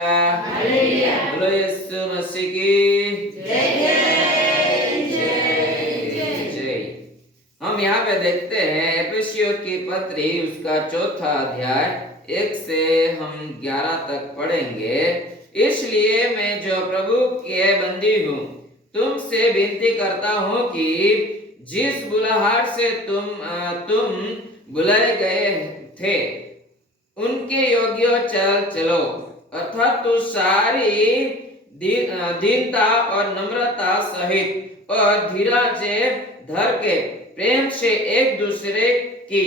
Hallelujah. बोलो यीशु मसीह की जय जय जय जय। हम यहाँ पे देखते हैं एफेसियों की पत्री उसका 4था अध्याय 1 से हम 11 तक पढ़ेंगे। इसलिए मैं जो प्रभु के बंदी हूँ तुमसे विनती करता हूँ कि जिस बुलाहट से तुम बुलाए गए थे उनके योग्य चलो, अर्थात तो सारी दीनता और नम्रता सहित और धीरज धर के प्रेम से एक दूसरे की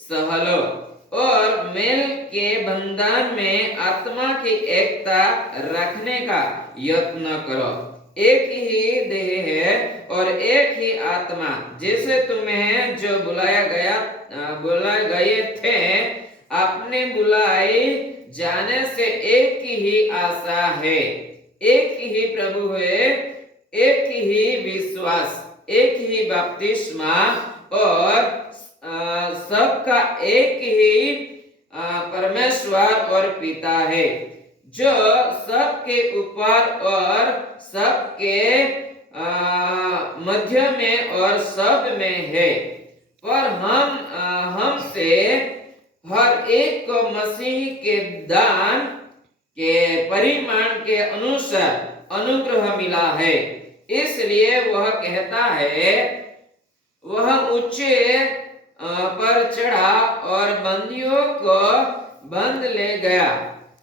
सहलो और मेल के बंधन में आत्मा की एकता रखने का यत्न करो। एक ही देह है और एक ही आत्मा, जैसे तुम्हें जो बुलाए गए थे अपने बुलाए जाने से एक ही आशा है, एक ही प्रभु है, एक ही विश्वास, एक ही बपतिस्मा और सबका एक ही परमेश्वर और पिता है, जो सबके ऊपर और सबके मध्य में और सब में है। पर हमसे हर एक को मसीह के दान के परिमाण के अनुसार अनुग्रह मिला है। इसलिए वह कहता है, वह ऊंचे पर चढ़ा और बंदियों को बंद ले गया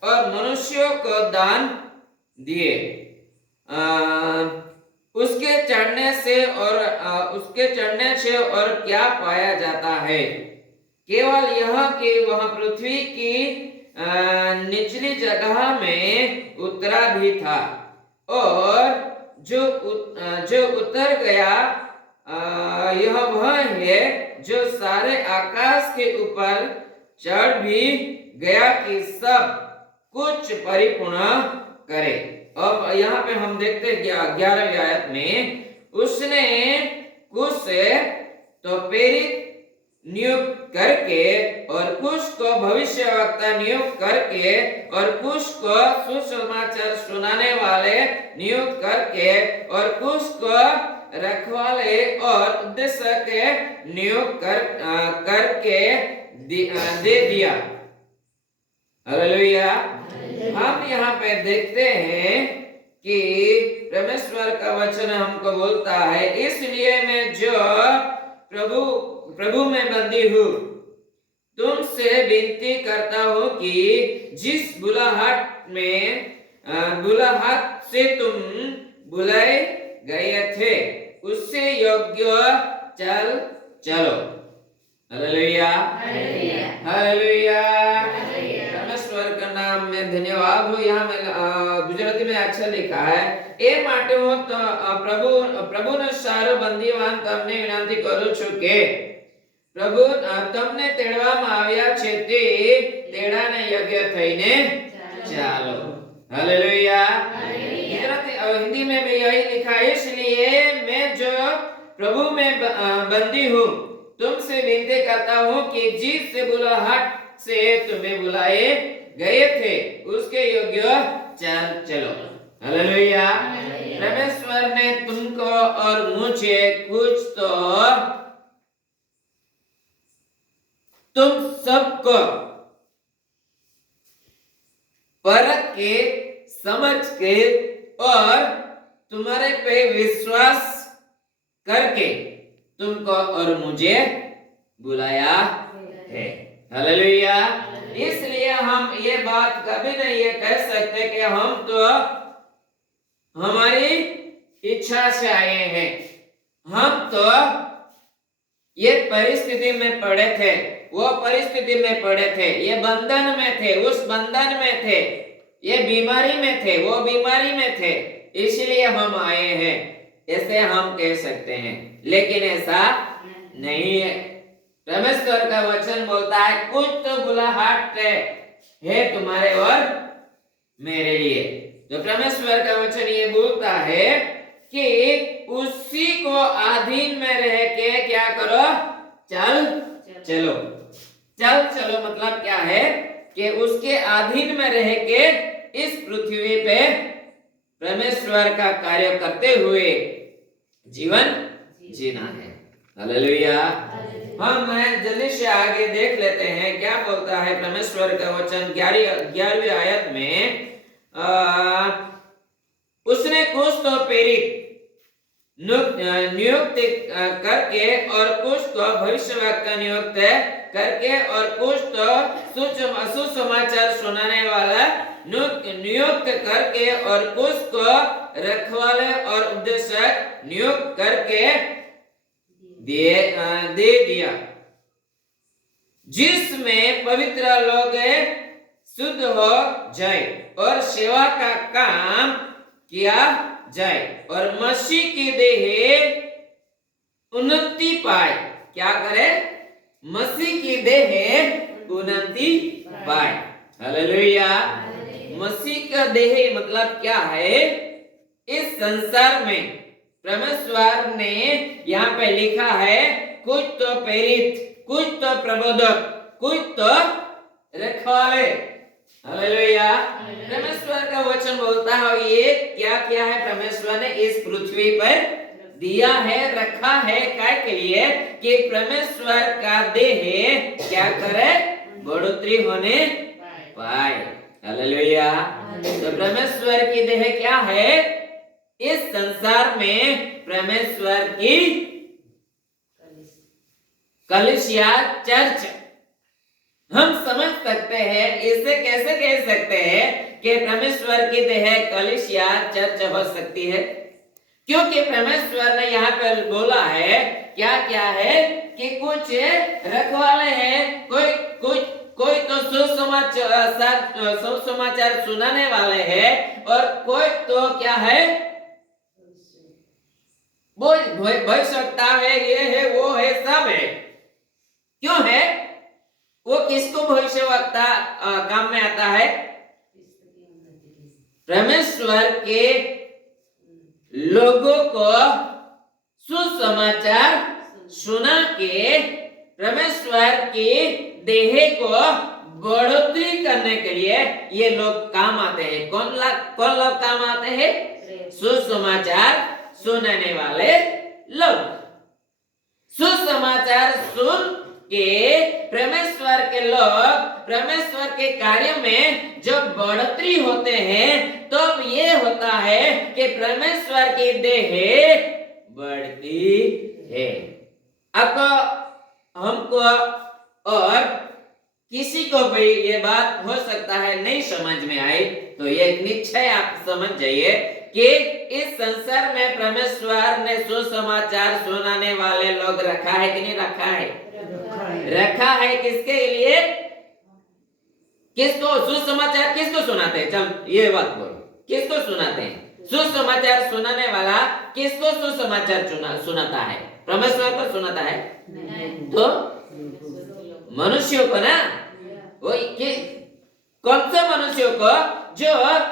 और मनुष्यों को दान दिए। उसके चढ़ने से और क्या पाया जाता है? केवल यह कि वह पृथ्वी की निचली जगह में उतरा भी था और जो उतर गया यह वह है जो सारे आकाश के ऊपर चढ़ भी गया कि सब कुछ परिपूर्ण करे। अब यहाँ पे हम देखते हैं 11वीं आयत में, उसने कुछ से तो प्रेरित नियुक्त करके और कुछ को भविष्यवक्ता नियुक्त करके और कुछ को सुसमाचार सुनाने वाले नियुक्त करके और कुछ को रखवाले और उद्देश्य के नियुक्त करके दे दिया। हालेलुया। हम यहाँ पे देखते हैं कि परमेश्वर का वचन हमको बोलता है, इसलिए मैं जो प्रभु में बंदी हूँ तुमसे विनती करता हूँ कि जिस बुलाहट से तुम बुलाए गए थे उससे योग्य चलो। Hallelujah hallelujah. परमेश्वर का नाम में धन्यवाद हो। यहाँ में गुजराती में अच्छा लिखा है, એ માટે હું પ્રભુનો સારો બંદીવાન તમને વિનંતી કરું છું કે પ્રભુ તમને તેડવામાં આવ્યા છે તે તેડાને યોગ્ય થઈને ચાલો। हालेलुया। हिंदी में भी यही लिखा है, इसलिए मैं जो प्रभु में बंदी हूँ तुमसे विनती करता हूँ कि जिस बुलाहट से तुम्हें बुलाए गए थे उसके योग्य चलो। हालेलुया। परमेश्वर ने तुमको और मुझे कुछ तो तुम सबको परख के समझ के और तुम्हारे पे विश्वास करके तुमको और मुझे बुलाया है। हालेलुया। इसलिए हम ये बात कभी नहीं ये कह सकते कि हम तो हमारी इच्छा से आए हैं, हम तो ये परिस्थिति में पड़े थे, वो परिस्थिति में पड़े थे, ये बंधन में थे, उस बंधन में थे, ये बीमारी में थे, वो बीमारी में थे, इसलिए हम आए हैं, ऐसे हम कह सकते हैं। लेकिन ऐसा नहीं है। परमेश्वर का वचन बोलता है कुछ तो बुलाहट है तुम्हारे और मेरे लिए। तो परमेश्वर का वचन ये बोलता है कि उसी को अधीन में रह के क्या करो, चलो मतलब क्या है कि उसके अधीन में रह के परमेश्वर का कार्य करते हुए जीवन जीना है। हालेलुया। हम जल्दी से आगे देख लेते हैं क्या बोलता है परमेश्वर का वचन 11वीं आयत में। उसने कुछ तो प्रेरित नियुक्त करके और कुछ तो भविष्यवक्ता नियुक्त करके और कुछ तो सुसमाचार सुनाने वाला नियुक्त करके और कुछ को रखवाले और उपदेशक नियुक्त करके दे दिया, जिसमें पवित्र लोग शुद्ध हो जाए और सेवा का काम किया जाए और मसीह की देह उन्नति पाए। क्या करे? मसीह की देह उन्नति पाए। हालेलुया। मसीह का देह मतलब क्या है? इस संसार में परमेश्वर ने यहाँ पे लिखा है कुछ तो प्रेरित, कुछ तो प्रबोधक, कुछ तो रखवाले। हालेलुया। परमेश्वर का वचन बोलता है ये क्या किया है परमेश्वर ने इस पृथ्वी पर दिया है, रखा है काय के लिए कि परमेश्वर का देह क्या करे? बढ़ोतरी होने पाए। हालेलुया। तो परमेश्वर की देह क्या है? इस संसार में परमेश्वर की कलीसिया, चर्च। हम समझ सकते हैं, इसे कैसे कह सकते हैं कि परमेश्वर की देह कलीसिया, चर्च हो सकती है? क्योंकि परमेश्वर ने यहाँ पर बोला है क्या क्या है कि कुछ रखवाले हैं, कोई तो सुसमाचार सुनाने वाले हैं और कोई तो क्या है? भविष्यवक्ता है, ये है, वो है, सब है। क्यों है? वो किसको भविष्यवक्ता काम में आता है? परमेश्वर के लोगों को सुसमाचार सुना के परमेश्वर की देह को बढ़ोतरी करने के लिए ये लोग काम आते हैं। कौन लोग काम आते हैं? सुसमाचार सुनाने वाले लोग। सुसमाचार सुन के परमेश्वर के लोग परमेश्वर के कार्य में जब बढ़ोतरी होते हैं तो ये होता है कि परमेश्वर की देह बढ़ती है। अब हमको और किसी को भी ये बात हो सकता है नहीं समझ में आई, तो ये एक निश्चय आप समझ जाइए कि इस संसार में परमेश्वर ने सुसमाचार सुनाने वाले लोग रखा है कि नहीं रखा है? रखा है। किसके लिए? किसको सुसमाचार किसको सुनाते हैं? चल ये बात बोलो, किसको सुनाते हैं? सुसमाचार सुनाने वाला किसको सुसमाचार सुनाता है? परमेश्वर को सुनाता है। तो मनुष्यों को ना, वो कौन से मनुष्यों को? जो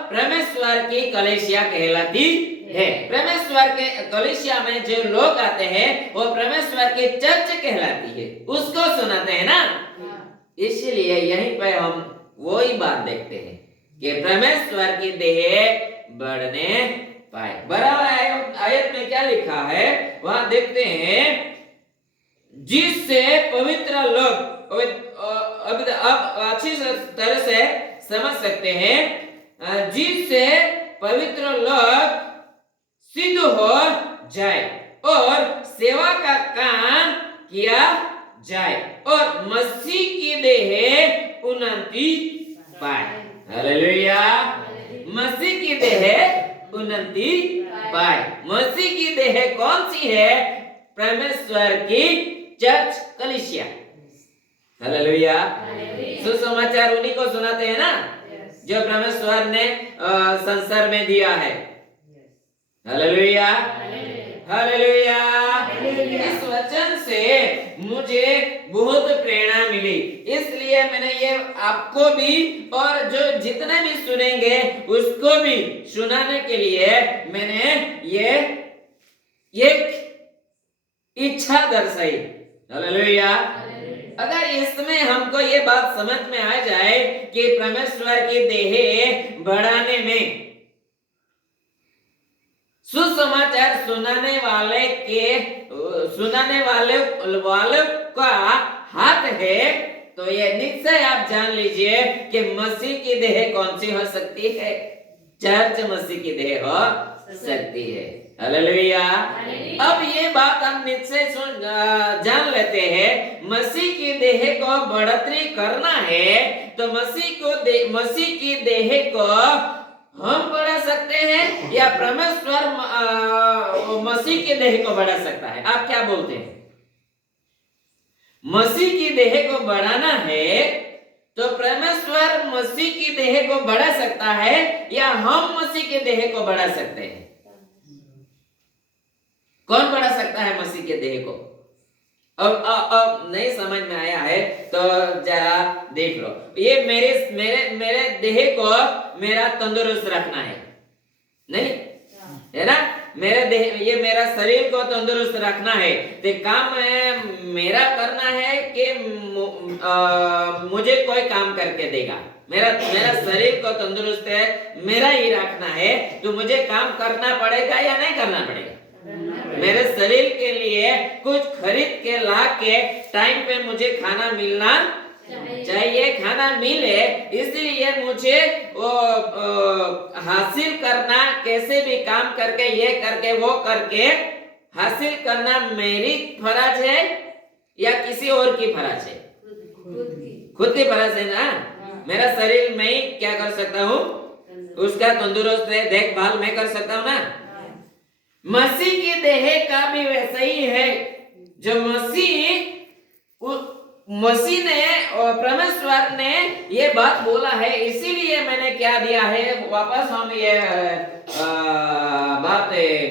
परमेश्वर की कलीसिया कहलाती है। परमेश्वर के कलीसिया में जो लोग आते हैं वो परमेश्वर की चर्च कहलाती है, उसको सुनाते हैं ना। इसलिए यहीं पे हम वही बात देखते हैं कि परमेश्वर की देह बढ़ने पाए। बराबर आयत में क्या लिखा है वहां देखते हैं, जिससे पवित्र लोग, अब अच्छी तरह से समझ सकते हैं, जिससे पवित्र लोग सिद्ध हो जाए और सेवा का काम किया जाए और मसीह की देह उन्नति पाए। हालेलुया। मसीह की देह उन्नति पाए। मसीह की देह कौन सी है? परमेश्वर की चर्च, कलीसिया। हालेलुया। सुसमाचार उन्हीं को सुनाते हैं ना जो परमेश्वर ने संसार में दिया है। हालेलुया। हालेलुया। इस वचन से मुझे बहुत प्रेरणा मिली, इसलिए मैंने ये आपको भी और जो जितने भी सुनेंगे उसको भी सुनाने के लिए मैंने ये एक इच्छा दर्शाई। हालेलुया। अगर इसमें हमको ये बात समझ में आ जाए कि परमेश्वर की देह बढ़ाने में सुसमाचार सुनाने वाले का हाथ है, तो ये निश्चय आप जान लीजिए कि मसीह की देह कौन सी हो सकती है? चर्च मसीह की देह हो सकती है। हालेलुया। अब ये बात हम निश्चय जान लेते हैं, मसीह की देह को बढ़ोतरी करना है, तो मसीह की देह को हम बढ़ा सकते हैं या परमेश्वर मसीह की देह को बढ़ा सकता है? आप क्या बोलते हैं? मसीह की देह को बढ़ाना है तो परमेश्वर मसीह की देह को बढ़ा सकता है या हम मसीह की देह को बढ़ा सकते हैं? कौन बढ़ा सकता है मसीह के देह को? अब नहीं समझ में आया है तो जरा देख लो। ये मेरे देह को मेरा तंदुरुस्त रखना है, नहीं है ना? मेरा शरीर को तंदुरुस्त रखना है, तो काम मेरा करना है कि मुझे कोई काम करके देगा? मेरा शरीर को तंदुरुस्त है, मेरा ही रखना है, तो मुझे काम करना पड़ेगा या नहीं करना पड़ेगा? मेरे शरीर के लिए कुछ खरीद के ला के टाइम पे मुझे खाना मिलना चाहिए। खाना मिले इसलिए मुझे वो हासिल करना, कैसे भी काम करके, ये करके वो करके हासिल करना मेरी फर्ज है या किसी और की फर्ज है? खुद की फर्ज है ना। मेरा शरीर मैं ही क्या कर सकता हूँ? उसका तंदुरुस्त है, देखभाल मैं कर सकता हूँ ना। मसीह की देह का भी वैसा ही है। जो मसीह ने और परमेश्वर ने ये बात बोला है, इसीलिए मैंने क्या दिया है, वापस हम ये बात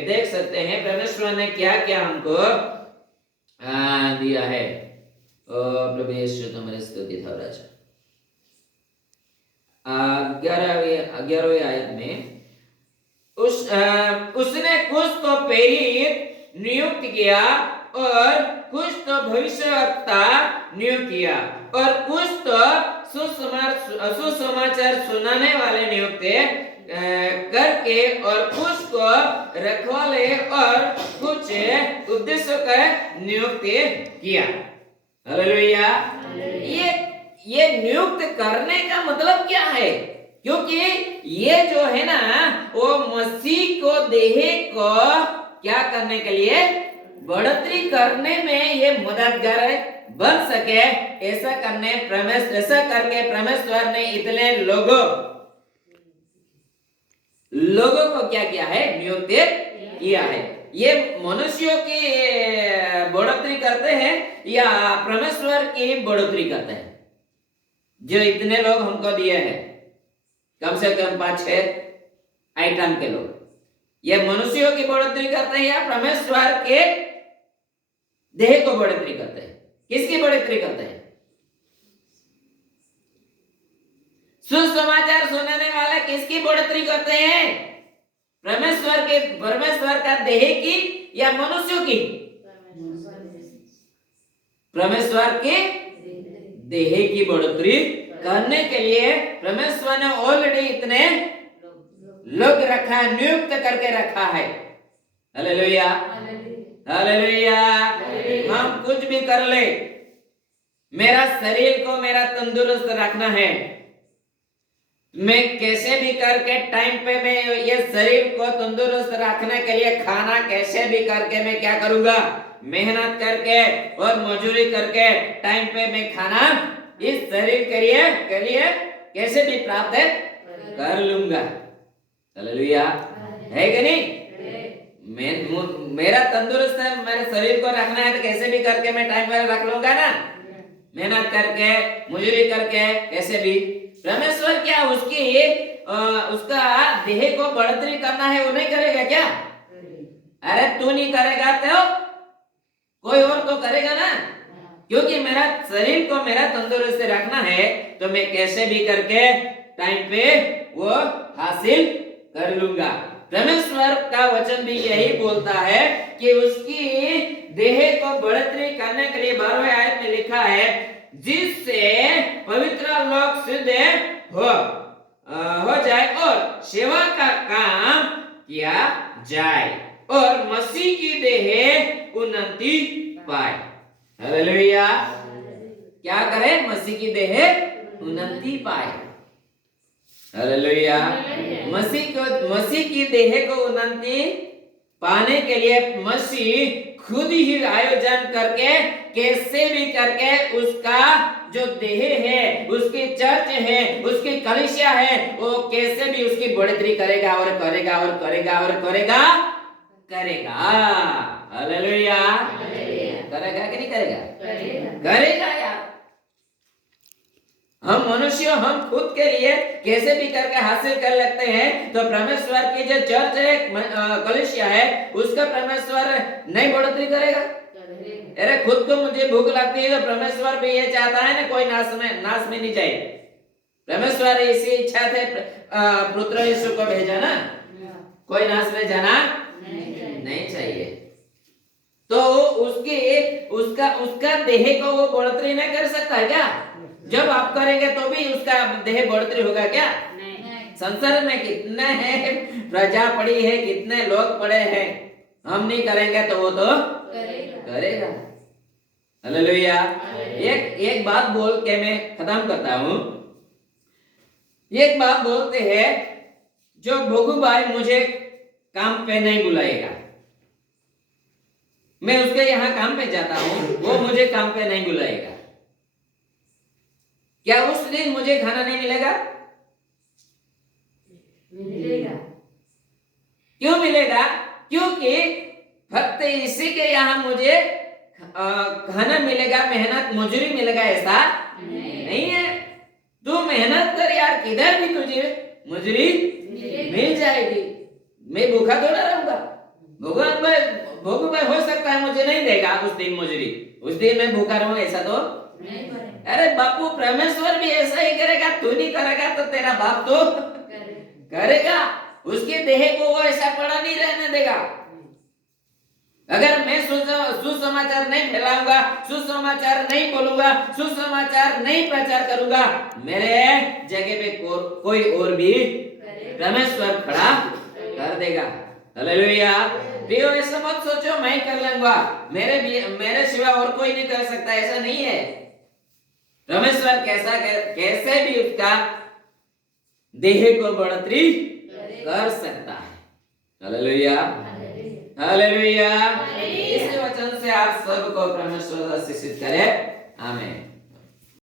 देख सकते हैं परमेश्वर ने क्या क्या हमको दिया है। प्रभु यीशु तुम्हारी स्तुति था राजा। 11वीं आयत में उसने कुछ तो प्रेरित नियुक्त किया और कुछ तो भविष्यवक्ता नियुक्त किया और कुछ तो सुसमाचार सुनाने वाले नियुक्त करके और कुछ को रखवाले और कुछ उद्देश्यों का नियुक्त किया। हालेलुया। ये नियुक्त करने का मतलब क्या है? क्योंकि ये जो है ना, वो मसीह को देह को क्या करने के लिए? बढ़ोतरी करने में ये मददगार बन सके। ऐसा करके परमेश्वर ने इतने लोगों को क्या किया है? नियुक्त किया है। ये मनुष्यों की बढ़ोतरी करते हैं या परमेश्वर की बढ़ोतरी करते हैं? जो इतने लोग हमको दिए हैं, कम से कम 5-6 आइटम के लोग, ये मनुष्यों की बढ़ोतरी करते हैं या परमेश्वर के देह को बढ़ोतरी करते हैं? किसकी बढ़ोतरी करते हैं? सुसमाचार सुनाने वाले किसकी बढ़ोतरी करते हैं? परमेश्वर का देह की या मनुष्यों की? परमेश्वर के देह की बढ़ोतरी करने के लिए परमेश्वर ने ऑलरेडी इतने लोग रखा, नियुक्त करके रखा है। Hallelujah, hallelujah. हम कुछ भी कर ले, मेरा शरीर को मेरा तंदुरुस्त रखना है। मैं कैसे भी करके टाइम पे मैं ये शरीर को तंदुरुस्त रखने के लिए खाना कैसे भी करके मैं क्या करूंगा? मेहनत करके और मजदूरी करके टाइम पे मैं खाना इस शरीर के लिए कैसे भी प्राप्त कर लूंगा। हालेलुया, है कि नहीं? मेरा तंदुरुस्त है, मेरे शरीर को रखना है, तो कैसे भी करके मैं टाइम पर रख लूंगा ना, मेहनत करके मजदूरी करके कैसे भी। परमेश्वर क्या उसका देह को बढ़ोतरी करना है, वो नहीं करेगा क्या? अरे तू नहीं करेगा तो कोई और तो करेगा ना। क्योंकि मेरा शरीर को मेरा तंदुरुस्त रखना है, तो मैं कैसे भी करके टाइम पे वो हासिल कर लूंगा। परमेश्वर का वचन भी यही बोलता है कि उसकी देह को बढ़ोतरी करने के लिए 12वें आयत में लिखा है, जिससे पवित्र लोग सिद्ध हो जाए और सेवा का काम किया जाए और मसीह की देह उन्नति पाए। हालेलुया। क्या करे? मसीह की देह उन्नति पाए। हालेलुया। मसीह की देह को उन्नति पाने के लिए मसीह खुद ही आयोजन करके कैसे भी करके उसका जो देह है, उसकी चर्च है, उसकी कलीसिया है, वो कैसे भी उसकी बढ़ोतरी करेगा और करेगा और करेगा और करेगा करेगा। हालेलुया। करेगा कि नहीं करेगा? करेगा यार। हम मनुष्य हम खुद के लिए कैसे भी करके हासिल कर लेते हैं, तो परमेश्वर की जो चर्च है, कलीसिया है, उसका परमेश्वर नहीं बढ़ोतरी करेगा। अरे खुद को मुझे भूख लगती है तो परमेश्वर भी ये चाहता है ना कोई नाश में नहीं जाए। परमेश्वर इसी इच्छा थे पुत्र यीशु को भेजा ना, कोई नाश में जाना नहीं चाहिए। तो उसका देह को वो बढ़ोतरी नहीं कर सकता है क्या? जब आप करेंगे तो भी उसका देह बढ़ोतरी होगा क्या? नहीं। संसार में कितने हैं प्रजा पड़ी है, कितने लोग पड़े हैं, हम नहीं करेंगे तो वो तो करेगा। हालेलुया। एक बात बोल के मैं खत्म करता हूँ। एक बात बोलते हैं, जो भोगू भाई मुझे काम पे नहीं बुलाएगा, मैं उसके यहाँ काम पे जाता हूँ, वो मुझे काम पे नहीं बुलाएगा, क्या उस दिन मुझे खाना नहीं मिलेगा? मिलेगा। क्यों मिलेगा? क्योंकि भक्त इसी के यहाँ मुझे खाना मिलेगा, मेहनत मजूरी मिलेगा, ऐसा नहीं है। तू मेहनत कर यार, किधर भी तुझे मजूरी मिल जाएगी। मैं भूखा थोड़ा रहूंगा। भोगू भाई हो सकता है मुझे नहीं देगा उस दिन मजूरी, उस दिन मैं भूखा रहूंगा, ऐसा तो नहीं। अरे बापू परमेश्वर भी ऐसा ही करेगा। तू नहीं करेगा तो तेरा बाप तो करेगा। उसके देह को वो ऐसा पड़ा नहीं रहने देगा। अगर मैं सुसमाचार नहीं फैलाऊंगा, सुसमाचार नहीं बोलूंगा, सुसमाचार नहीं प्रचार करूंगा, मेरे जगह पे कोई और भी परमेश्वर खड़ा कर देगा। हालेलुया। प्रियो ऐसा मत सोचो मैं कर लूंगा, मेरे सिवा और कोई नहीं कर सकता, ऐसा नहीं है। परमेश्वर कैसे भी उसका देह को बढ़ोतरी कर सकता है। हालेलुया। हालेलुया। इस वचन से आप सबको परमेश्वर आशीषित करे। आमीन।